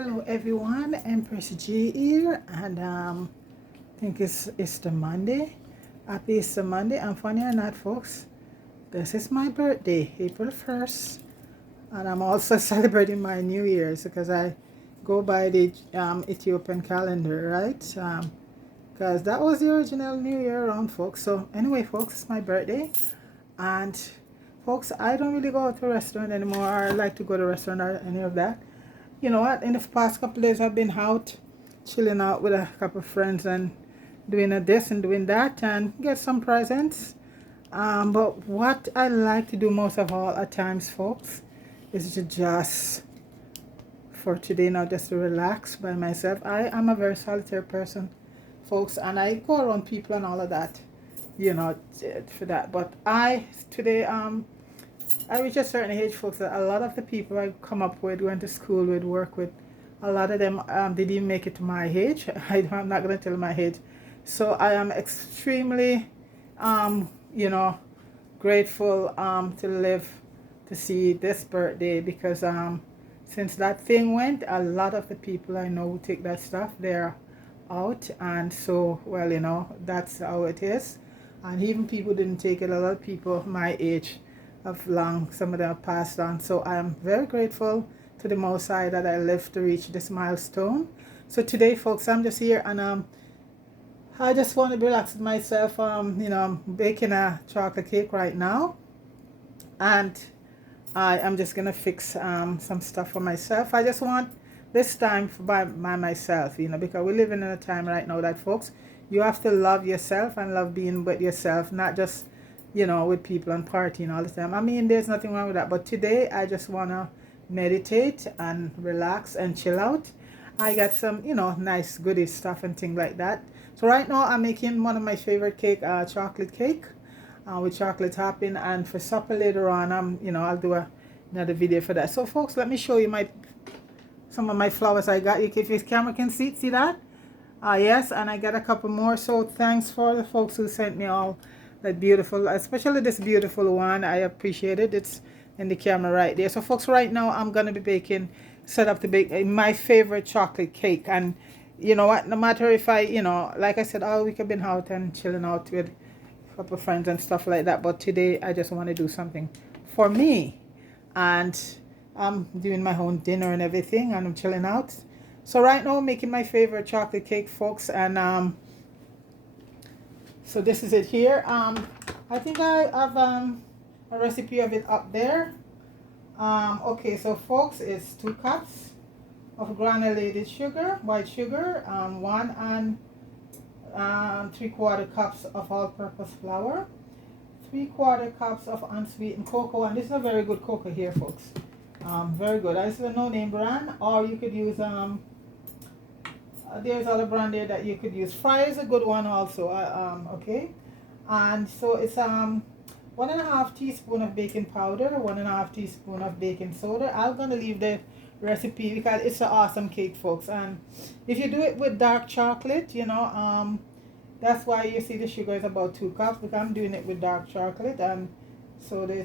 Hello everyone, Empress G here, and I think it's the Monday. Happy Easter Monday, and funny or not, folks, this is my birthday, April 1st, and I'm also celebrating my New Year's because I go by the Ethiopian calendar, right? Because that was the original New Year around, folks. So anyway, folks, it's my birthday, and folks, I don't really go out to a restaurant anymore. I like to go to a restaurant or any of that. You know what? In the past couple days, I've been out, chilling out with a couple of friends and doing this and doing that and get some presents. But what I like to do most of all at times, folks, is to just, for today now, just to relax by myself. I am a very solitary person, folks, and I go around people and all of that, you know, for that. But today, I reach a certain age, folks, that a lot of the people I come up with, went to school with, work with, a lot of them they didn't make it to my age. I'm not going to tell my age. So I am extremely, grateful to live to see this birthday because since that thing went, a lot of the people I know who take that stuff, they're out. And so, well, that's how it is. And even people didn't take it. A lot of people my age of long, some of them have passed on. So I am very grateful to the Most High that I lived to reach this milestone. So today, folks, I'm just here and I just want to relax with myself. I'm baking a chocolate cake right now, and I am just gonna fix some stuff for myself. I just want this time by myself, because we're living in a time right now that, folks, you have to love yourself and love being with yourself, not just with people and partying all the time. I mean, there's nothing wrong with that, but today I just want to meditate and relax and chill out. I got some, nice goodie stuff and things like that. So right now I'm making one of my favorite cake, chocolate cake with chocolate topping, and for supper later on, I'll do another video for that. So folks, let me show you some of my flowers I got. If your camera can see that. Yes, and I got a couple more. So thanks for the folks who sent me all that beautiful, especially this beautiful one. I appreciate it. It's in the camera right there. So folks, right now I'm gonna be set up to bake my favorite chocolate cake. And you know what, no matter if I, like I said, all week I've been out and chilling out with a couple of friends and stuff like that, but today I just want to do something for me, and I'm doing my own dinner and everything, and I'm chilling out. So right now I'm making my favorite chocolate cake, folks, and so this is it here. I think I have a recipe of it up there. Okay, so folks, it's 2 cups of granulated sugar, white sugar, 1 and 3/4 cups of all-purpose flour, 3/4 cups of unsweetened cocoa, and this is a very good cocoa here, folks. Very good. This is a no-name brand, or you could use there's other brand there that you could use. Fry is a good one also. Okay, and so it's 1.5 teaspoon of baking powder, 1.5 teaspoon of baking soda. I'm gonna leave the recipe because it's an awesome cake, folks. And if you do it with dark chocolate, that's why you see the sugar is about 2 cups, because I'm doing it with dark chocolate. And so the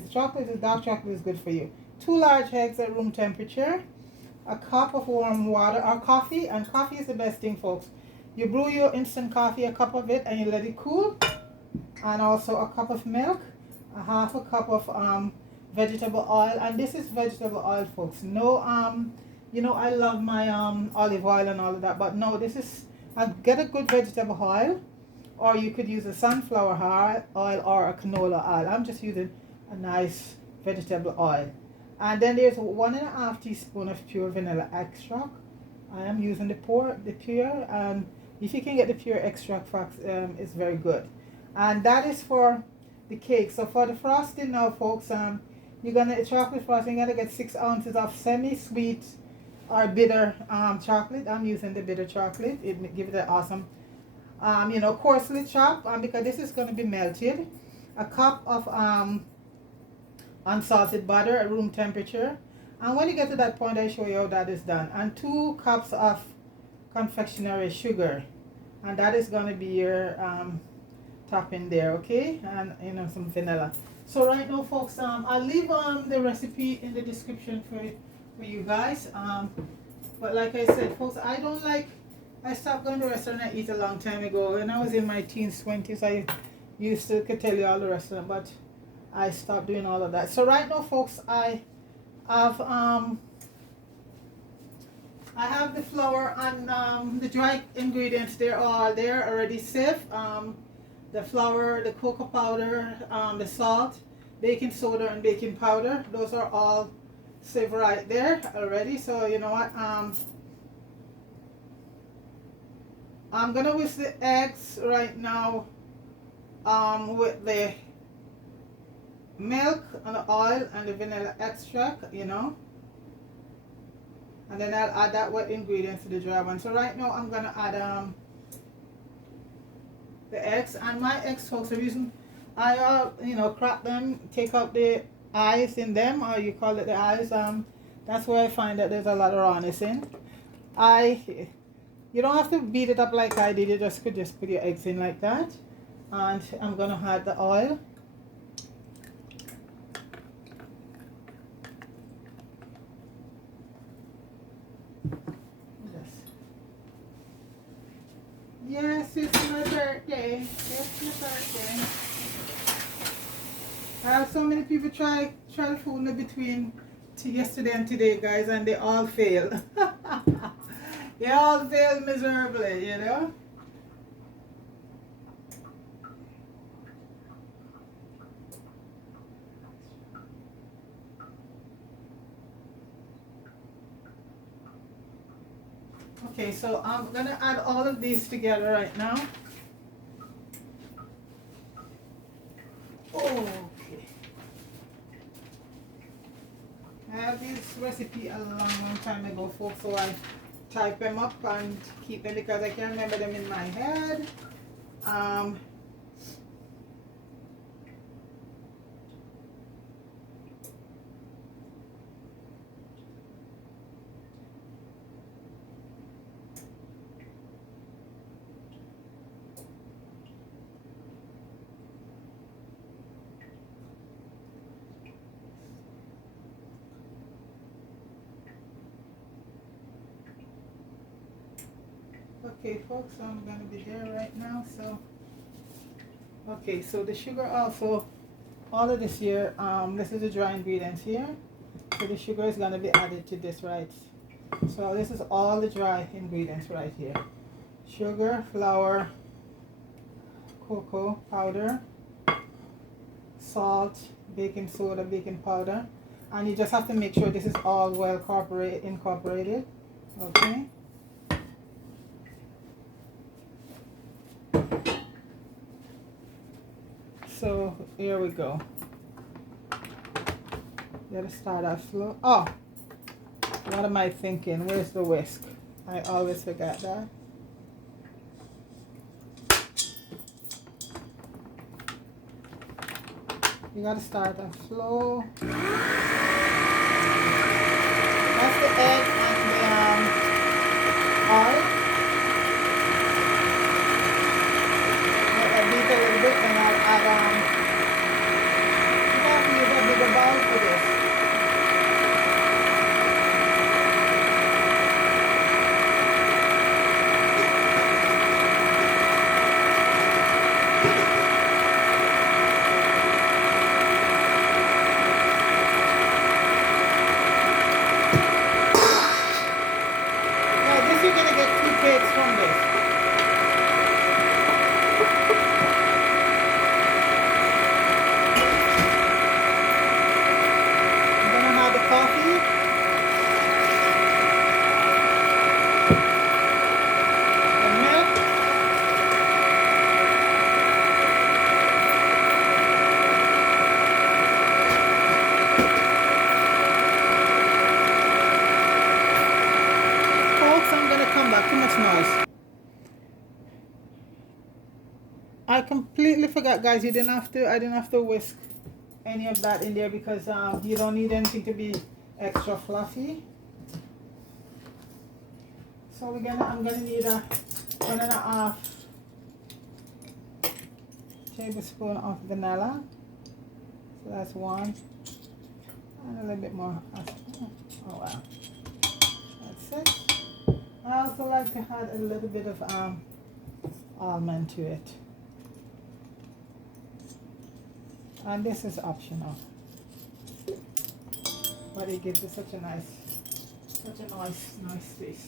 dark chocolate is good for you. 2 large eggs at room temperature, a cup of warm water or coffee, and coffee is the best thing, folks. You brew your instant coffee, a cup of it, and you let it cool, and also a cup of milk, a half a cup of vegetable oil, and this is vegetable oil, folks. No, I love my olive oil and all of that, but no, this is, get a good vegetable oil, or you could use a sunflower oil or a canola oil. I'm just using a nice vegetable oil. And then there's 1.5 teaspoon of pure vanilla extract. I am using the pure, and if you can get the pure extract, folks, it's very good. And that is for the cake. So for the frosting now, folks, chocolate frosting, you're gonna get 6 ounces of semi-sweet or bitter chocolate. I'm using the bitter chocolate. It gives it an awesome, coarsely chopped, because this is gonna be melted. A cup of unsalted butter at room temperature, and when you get to that point, I show you how that is done. And 2 cups of confectionery sugar, and that is going to be your topping there, okay? And some vanilla. So right now, folks, I'll leave the recipe in the description for you guys. But like I said, folks, I don't like, I stopped going to restaurant and eat a long time ago. When I was in my teens, 20s, I used to could tell you all the restaurant, but I stopped doing all of that. So right now, folks, I have the flour and the dry ingredients. They're all there already sieved. The flour, the cocoa powder, the salt, baking soda, and baking powder. Those are all sieved right there already. So you know what? I'm gonna whisk the eggs right now with the milk and the oil and the vanilla extract, you know. And then I'll add that wet ingredients to the dry one. So right now I'm gonna add the eggs. And my eggs, folks, the reason I you know, crack them, take out the eyes in them, or you call it the eyes, that's where I find that there's a lot of rawness in. You don't have to beat it up like I did. You just could just put your eggs in like that. And I'm gonna add the oil. Yes, it's my birthday. It's my birthday. I have so many people try to fool me between yesterday and today, guys, and they all fail. They all fail miserably, you know. Okay, so I'm gonna add all of these together right now. Okay. I have this recipe a long time ago, folks, so I type them up and keep them because I can't remember them in my head. Okay, folks, so I'm gonna be there right now. So, okay, so the sugar also, all of this here, this is the dry ingredients here. So the sugar is gonna be added to this, right? So this is all the dry ingredients right here: sugar, flour, cocoa powder, salt, baking soda, baking powder, and you just have to make sure this is all well incorporated. Okay. So here we go. Gotta start off slow. Oh, what am I thinking? Where's the whisk? I always forget that. You gotta start off slow. That's the egg and the oil. Let it beat a little bit, and I'll add you have to use a bigger bowl for this. You're gonna get 2 cakes from this. I'm gonna have the coffee, the milk, folks. I'm gonna come back. Too much noise. I completely forgot, guys. I didn't have to whisk any of that in there because you don't need anything to be extra fluffy. So I'm gonna need a 1.5 tablespoon of vanilla. So that's 1, and a little bit more. Oh wow, that's it. also like to add a little bit of almond to it, and this is optional, but it gives it such a nice taste.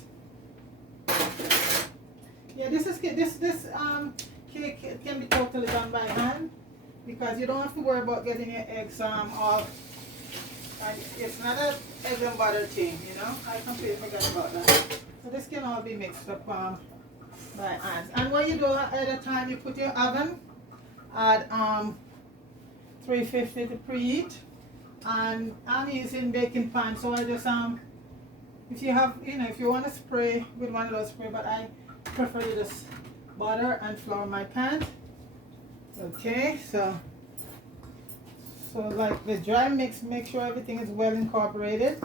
Yeah, this cake can be totally done by hand, because you don't have to worry about getting your eggs all. And it's not a egg and butter thing, you know. I completely forgot about that. So this can all be mixed up by hand. And what you do at a time, you put your oven at 350 to preheat, and I'm using baking pan. So I just if you have, you know, if you want to spray with one of those spray, but I prefer you just butter and flour my pan. Okay, so like the dry mix, make sure everything is well incorporated,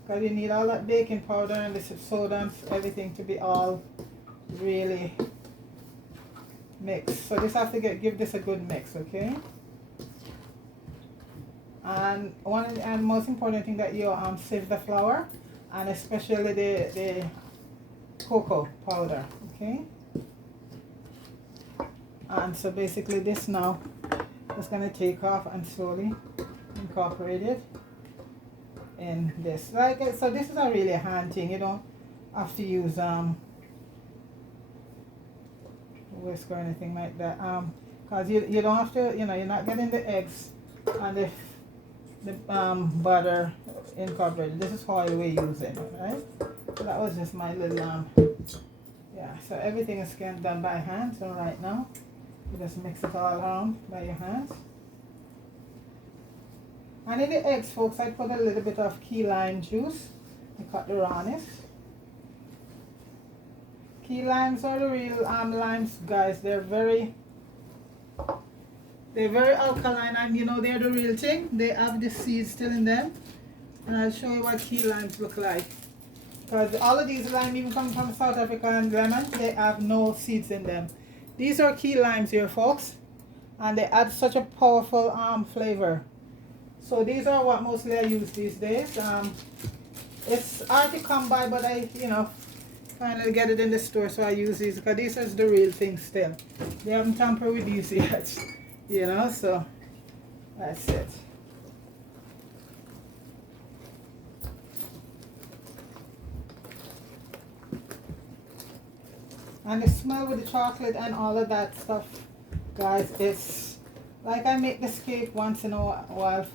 because you need all that baking powder and the soda and everything to be all really mixed. So just have to give this a good mix, okay? And most important thing, that you sieve the flour, and especially the cocoa powder, okay? And so basically this now is going to take off and slowly incorporate it in this. So this is a really hand thing. You don't have to use whisk or anything like that, because you don't have to, you know, you're not getting the eggs and the butter incorporated. This is how I will use it, right? So that was just my little yeah, so everything is done by hand. So right now you just mix it all around by your hands. And in the eggs, folks, I put a little bit of key lime juice to cut the rawness. Key limes are the real limes, guys. They're very alkaline, and you know, they're the real thing. They have the seeds still in them. And I'll show you what key limes look like. Because all of these limes, even come from South Africa, and lemon, they have no seeds in them. These are key limes here, folks, and they add such a powerful flavor. So these are what mostly I use these days. It's hard to come by, but I, you know, finally get it in the store, so I use these, because these are the real thing still. They haven't tampered with these yet, you know, so that's it. And the smell with the chocolate and all of that stuff, guys, it's like I make this cake once in a while,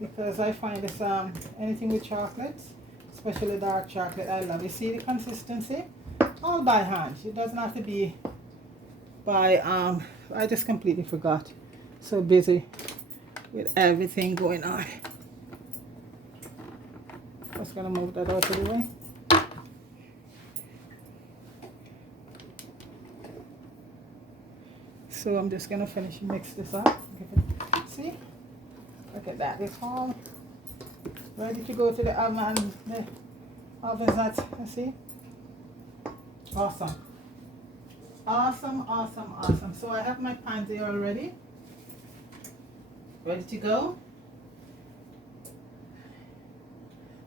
because I find this anything with chocolate, especially dark chocolate, I love. You see the consistency? All by hand. It doesn't have to be by I just completely forgot. So busy with everything going on. Just gonna move that out of the way. So I'm just gonna finish mix this up. See? Look at that. It's all ready to go to the oven, and the oven's at, see? Awesome. Awesome, awesome, awesome. So I have my pans here already. Ready to go.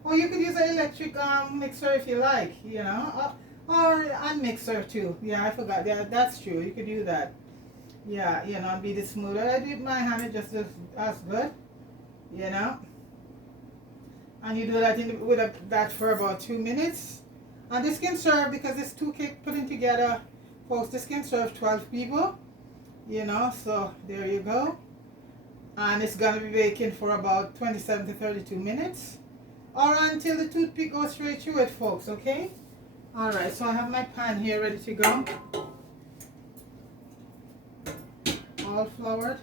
Or you could use an electric mixer if you like, you know, or a mixer too. Yeah, I forgot. Yeah, that's true. You could do that. Yeah, you know, be the smoother. I do it with my hand, it just as good, you know. And you do that that for about 2 minutes. And this can serve, because it's two cake putting together, folks, this can serve 12 people, you know, so there you go. And it's going to be baking for about 27 to 32 minutes, or until the toothpick goes straight through it, folks, okay? Alright, so I have my pan here ready to go. All floured.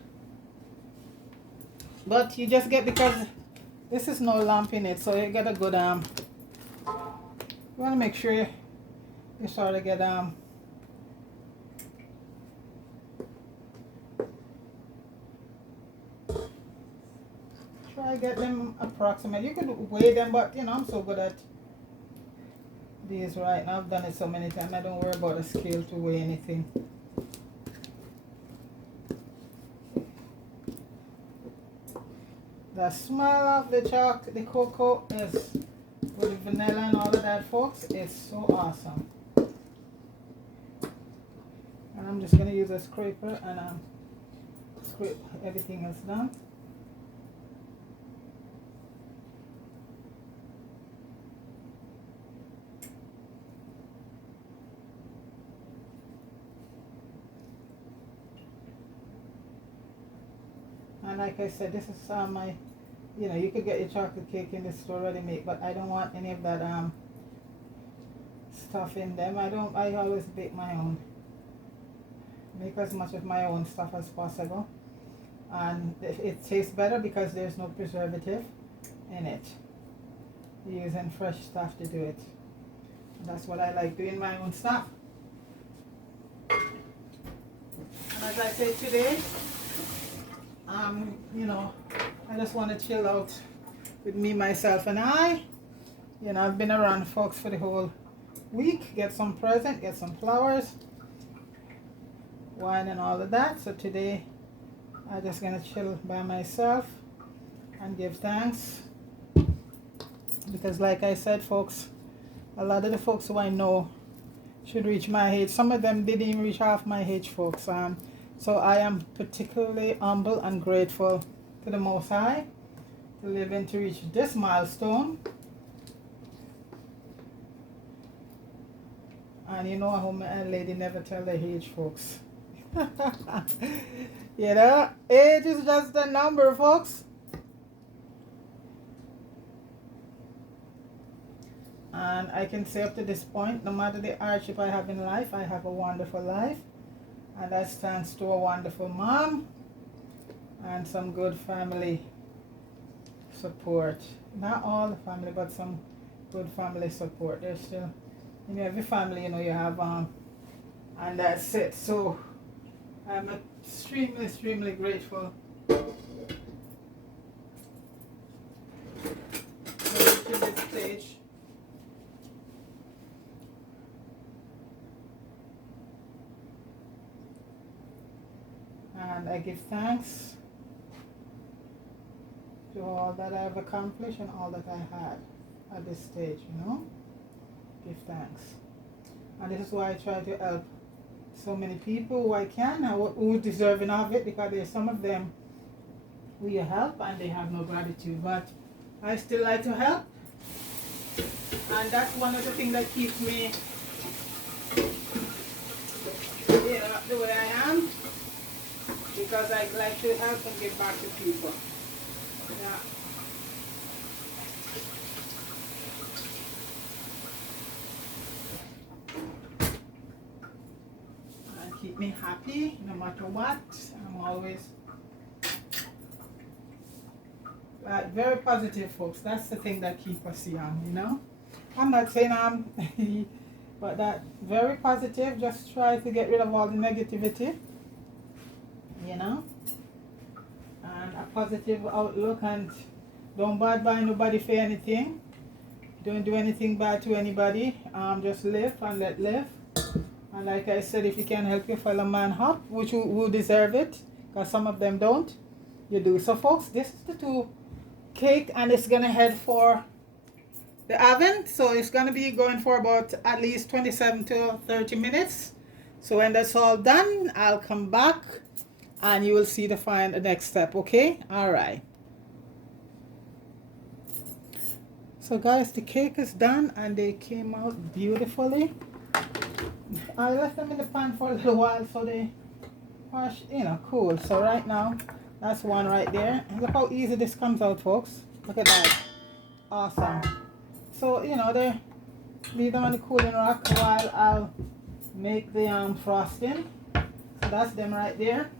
But you just get, because this is no lump in it, so you get a good, you want to make sure you sort of get, try to get them approximate. You could weigh them, but you know, I'm so good at these right now. I've done it so many times. I don't worry about a scale to weigh anything. The smell of the cocoa is with vanilla and all of that, folks. It's so awesome. And I'm just going to use a scraper and scrape everything else down. And like I said, this is my, you know, you could get your chocolate cake in the store ready made, but I don't want any of that stuff in them. I always bake my own. Make as much of my own stuff as possible. And it tastes better because there's no preservative in it. You're using fresh stuff to do it. And that's what I like, doing my own stuff. And as I say today, you know, I just want to chill out with me, myself, and I. You know, I've been around folks for the whole week. Get some present, get some flowers, wine and all of that. So today I'm just gonna chill by myself and give thanks, because like I said, folks, a lot of the folks who I know should reach my age. Some of them didn't even reach half my age, folks. So I am particularly humble and grateful to the Most High to live and to reach this milestone. And you know, a woman and lady never tell their age, folks. You know, age is just a number, folks. And I can say up to this point, no matter the hardship I have in life, I have a wonderful life. And that stands to a wonderful mom and some good family support. Not all the family, but some good family support. There's still, in every family, you know, you have, and that's it. So I'm extremely, extremely grateful for reaching this stage. And I give thanks to all that I've accomplished and all that I had at this stage, you know. Give thanks. And this is why I try to help so many people who I can, who deserving of it, because there's some of them who you help and they have no gratitude. But I still like to help. And that's one of the things that keeps me, you know, the way I am. Because I like to help and give back to people. Yeah. And keep me happy no matter what. I'm always very positive, folks. That's the thing that keeps us young, you know. I'm not saying I'm, but that very positive. Just try to get rid of all the negativity. You know, and a positive outlook, and don't bad by nobody for anything. Don't do anything bad to anybody. Just live and let live. And like I said, if you can help your fellow man up, which who deserve it, because some of them don't, you do. So folks, this is the 2 cake, and it's gonna head for the oven. So it's gonna be going for about at least 27 to 30 minutes. So when that's all done, I'll come back and you will see the next step. Okay, all right. So guys, the cake is done and they came out beautifully. I left them in the pan for a little while so they wash, you know, cool. So right now, that's one right there. And look how easy this comes out, folks. Look at that. Awesome. So, you know, they leave them on the cooling rack while I'll make the frosting. So that's them right there.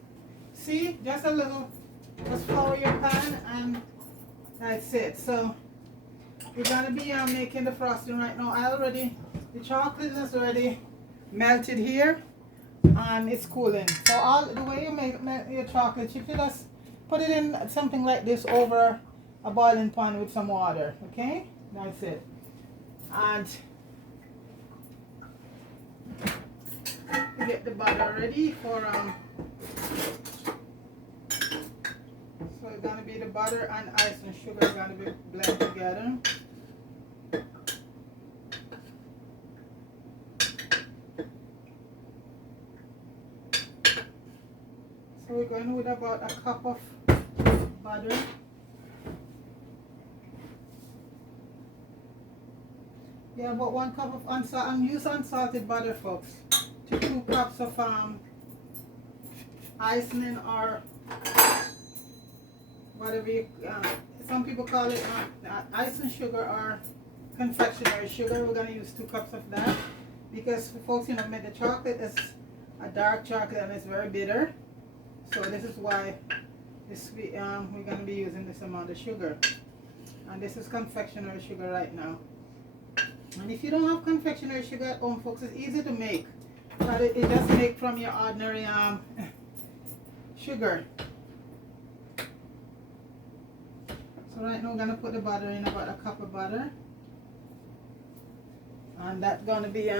See, just a little, just flour your pan and that's it. So we're gonna be making the frosting right now. The chocolate is already melted here and it's cooling. So the way you make your chocolate chip, you just put it in something like this over a boiling pan with some water. Okay, that's it. And get the butter ready for so it's gonna be the butter and ice and sugar are gonna be blended together. we're going with about a cup of butter. Yeah, about 1 cup of unsalted. I'm using unsalted butter, folks. To 2 cups of icing or whatever you, some people call it icing sugar or confectionery sugar. We're going to use 2 cups of that because, folks, you know, the chocolate is a dark chocolate and it's very bitter. So this is why this we're going to be using this amount of sugar. And this is confectionery sugar right now. And if you don't have confectionery sugar at home, folks, it's easy to make. But it just make from your ordinary sugar. So right now we're going to put the butter in, about a cup of butter. And that's going to be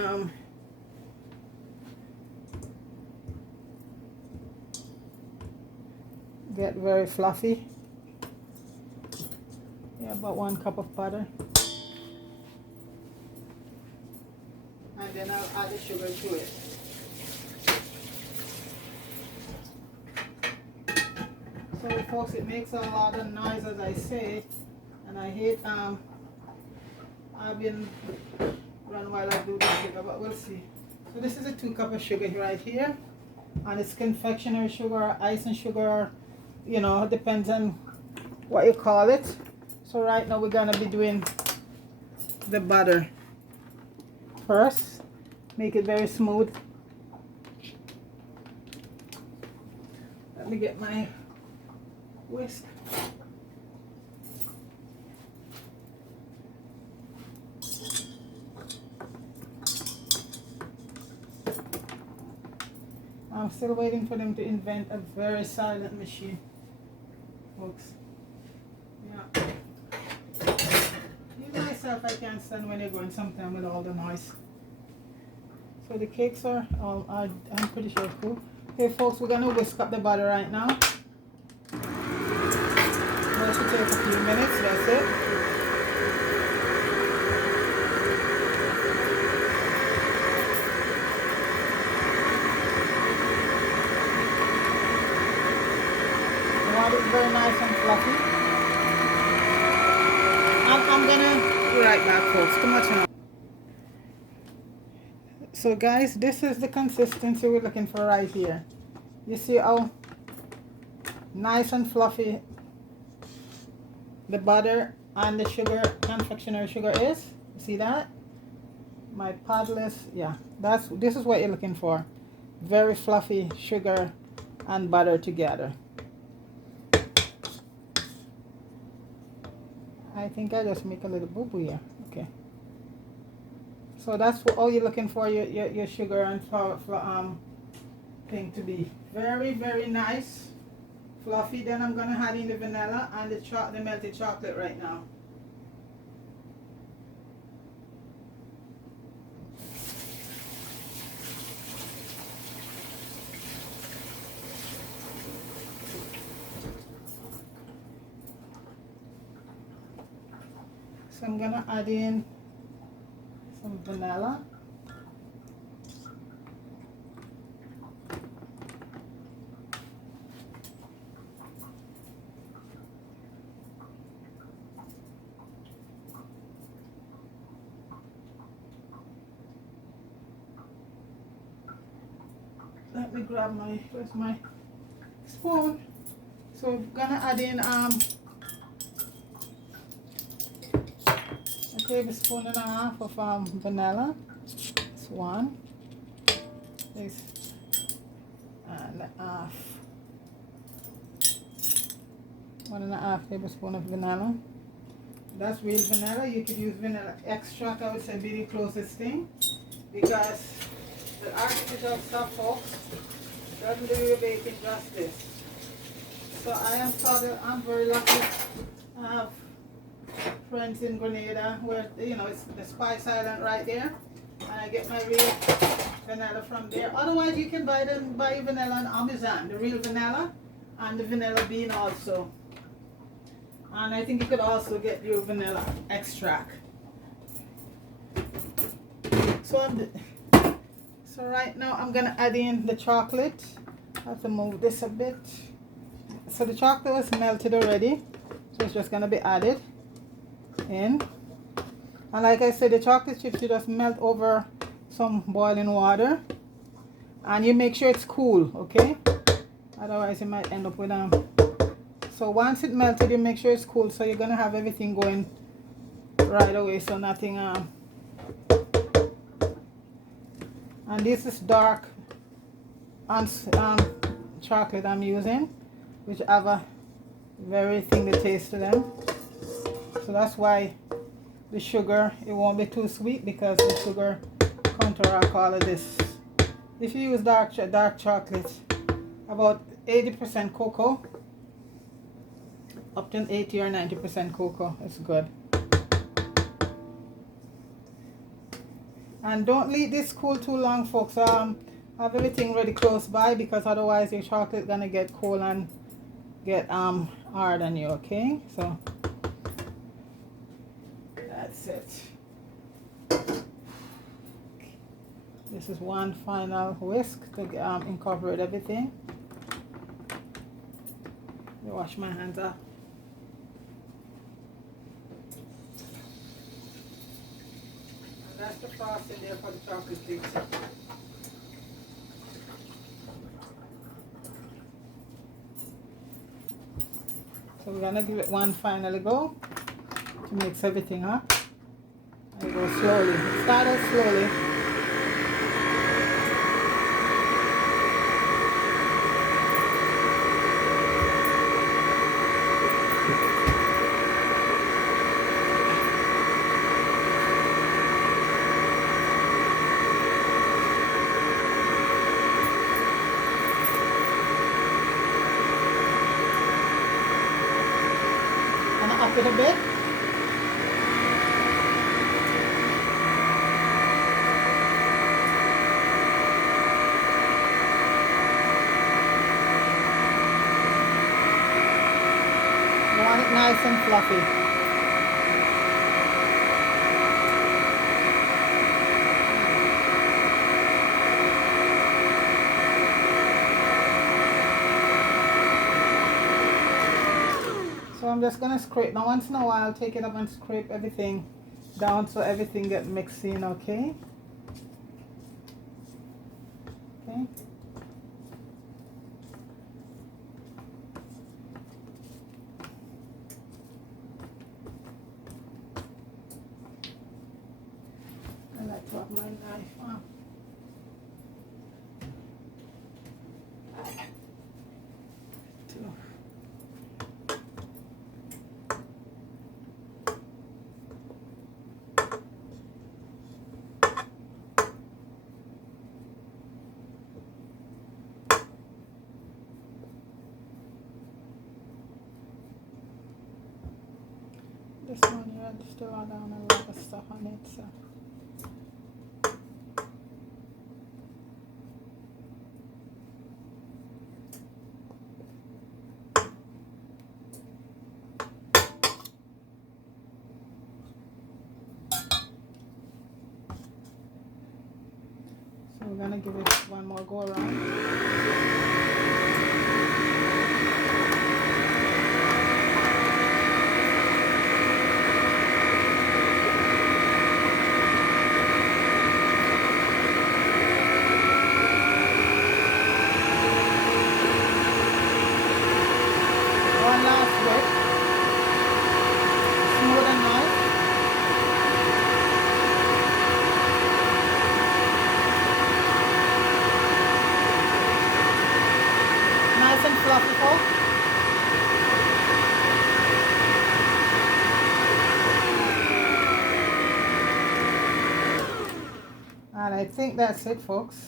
get very fluffy. Yeah, about 1 cup of butter. And then I'll add the sugar to it. So folks, it makes a lot of noise, as I say, and I hate I've been run while I do the sugar, but we'll see. So this is a 2 cup of sugar right here, and it's confectionery sugar or icing sugar, or, you know, it depends on what you call it. So right now we're gonna be doing the butter first. Make it very smooth. Let me get my whisk. I'm still waiting for them to invent a very silent machine, folks. Yeah. Even myself, I can't stand when you're going sometime with all the noise. So the cakes are all, I'm pretty sure, cool. Okay, folks, we're gonna whisk up the butter right now. That should take a few minutes, that's it. I want it very nice and fluffy. I'm gonna be right back, folks. Too much enough. So guys, this is the consistency we're looking for right here. You see how nice and fluffy the butter and the sugar, confectionery sugar is? You see that? My padless, yeah, this is what you're looking for. Very fluffy sugar and butter together. I think I just make a little boo-boo here. Okay. So that's all you're looking for, your sugar and thing to be very, very nice, fluffy. Then I'm gonna add in the vanilla and the melted chocolate right now. So I'm gonna add in some vanilla. Let me grab where's my spoon? So I'm gonna add in a tablespoon and a half of vanilla. It's 1. This and a half. 1.5 tablespoon of vanilla. That's real vanilla. You could use vanilla extract. I would say be the closest thing, because the artificial stuff, folks, doesn't do your baking justice. So I'm very lucky to have friends in Grenada where, you know, it's the Spice Island right there, and I get my real vanilla from there. Otherwise, you can buy vanilla on Amazon, the real vanilla and the vanilla bean also. And I think you could also get your vanilla extract. So right now I'm gonna add in the chocolate. I have to move this a bit. So the chocolate was melted already, so it's just gonna be added in. And like I said, the chocolate chips you just melt over some boiling water, and you make sure it's cool, okay? Otherwise you might end up with so once it melted, you make sure it's cool, so you're gonna have everything going right away, so nothing and this is dark chocolate I'm using, which have a very thinly taste to them, so that's why the sugar, it won't be too sweet, because the sugar counteract all of this. If you use dark chocolate, about 80% cocoa, up to 80 or 90% cocoa is good. And don't leave this cool too long, folks. Have everything ready close by, because otherwise your chocolate gonna get cold and get hard on you, okay? So that's it. This is one final whisk to incorporate everything. Let me wash my hands up. And that's the frosting there for the chocolate cakes. So we're gonna give it one final go to mix everything up. And go slowly. Start out slowly. And up it a bit. Want it nice and fluffy. So I'm just gonna scrape. Now once in a while, take it up and scrape everything down so everything get mixed in, okay? Okay. I like to have my knife on. This one here, still add down a lot of stuff on it, so. So we're gonna give it one more go around. One last whip. Smooth and nice. Nice and fluffy, folks. And I think that's it, folks.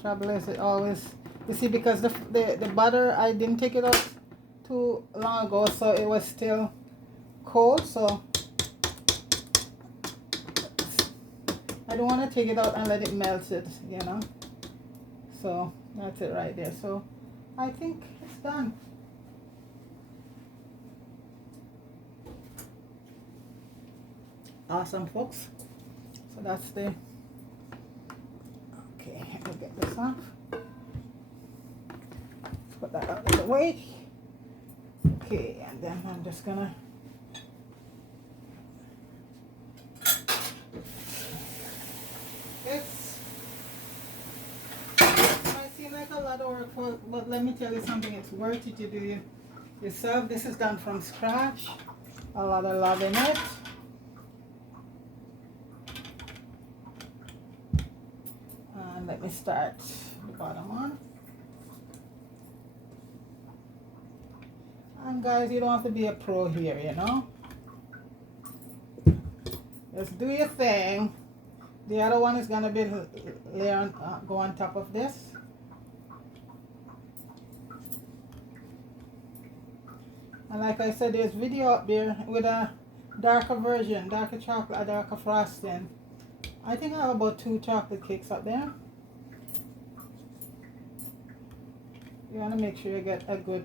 Trouble is, it always, you see, because the butter, I didn't take it out too long ago, so it was still cold, so I don't want to take it out and let it melt it, you know. So that's it right there. So I think it's done. Awesome, folks. So that's the, okay, I'll get this this off. Let's put that out of the way. Okay, and then I'm just gonna like a lot of work for, but let me tell you something, it's worth it to do yourself. This is done from scratch. A lot of love in it. And let me start the bottom one. And guys, you don't have to be a pro here, you know. Just do your thing. The other one is gonna be go on top of this. And like I said, there's video up there with a darker version, darker chocolate, a darker frosting. I think I have about 2 chocolate cakes up there. You want to make sure you get a good,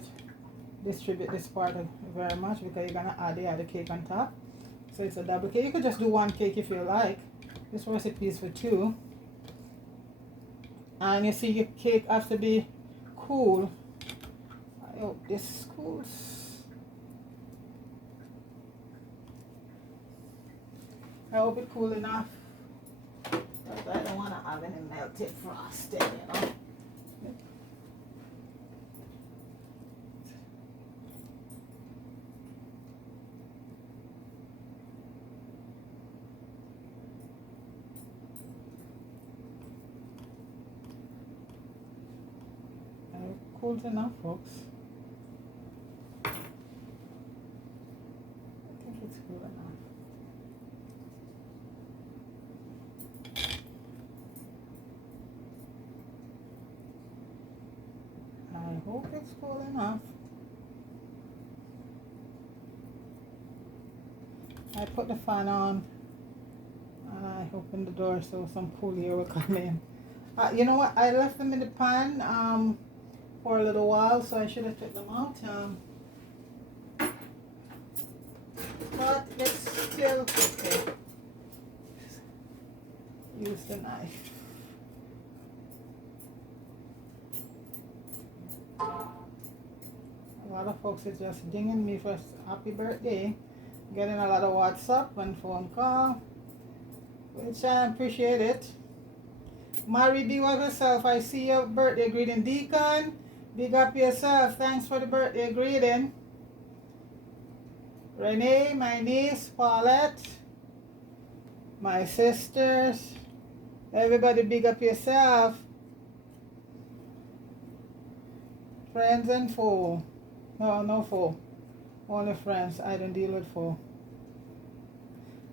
distribute this part very much, because you're going to add the other cake on top. So it's a double cake. You could just do 1 cake if you like. This recipe is for 2. And you see, your cake has to be cool. I hope this cools. I hope it's cool enough, because I don't want to have any melted frosting, you know. Cool enough, folks. I think it's cool enough. I hope it's cool enough. I put the fan on and I opened the door so some cool air will come in. You know what? I left them in the pan for a little while, so I should have took them out. But it's still okay. Use the knife. A lot of folks is just dinging me for happy birthday. Getting a lot of WhatsApp and phone call, which I appreciate it. Mary, be with yourself. I see your birthday greeting. Deacon, big up yourself. Thanks for the birthday greeting. Renee, my niece, Paulette, my sisters, everybody big up yourself. Friends and foe. No foe. Only friends. I don't deal with foe.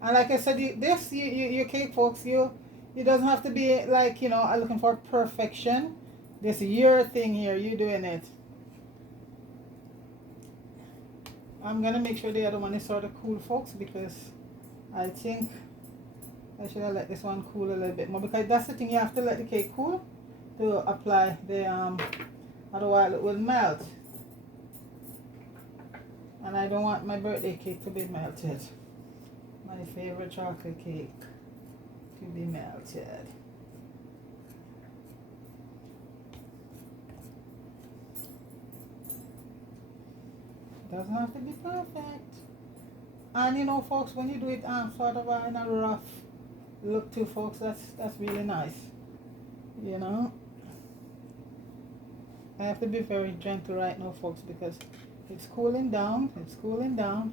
And like I said, your cake, folks, it doesn't have to be like, you know, looking for perfection. This is your thing here. You doing it. I'm gonna make sure the other one is sort of cool, folks, because I think I should have let this one cool a little bit more, because that's the thing, you have to let the cake cool to apply the otherwise it will melt. And I don't want my birthday cake to be melted. My favorite chocolate cake to be melted. Doesn't have to be perfect. And you know, folks, when you do it sort of in a rough look too, folks, that's really nice. You know, I have to be very gentle right now, folks, because it's cooling down. It's cooling down.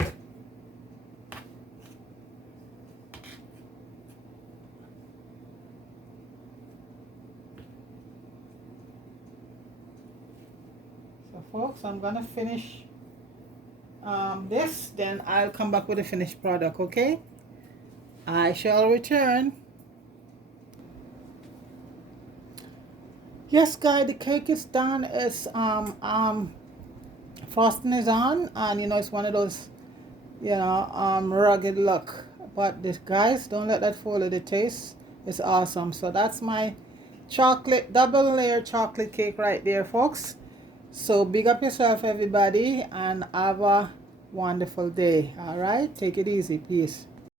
So, folks, I'm gonna finish this, then I'll come back with the finished product. Okay, I shall return. Yes, guys, the cake is done. It's frosting is on, and you know, it's one of those, you know, rugged look. But this, guys, don't let that fool of the taste. It's awesome. So that's my chocolate, double layer chocolate cake right there, folks. So big up yourself, everybody, and have a wonderful day. All right, take it easy. Peace.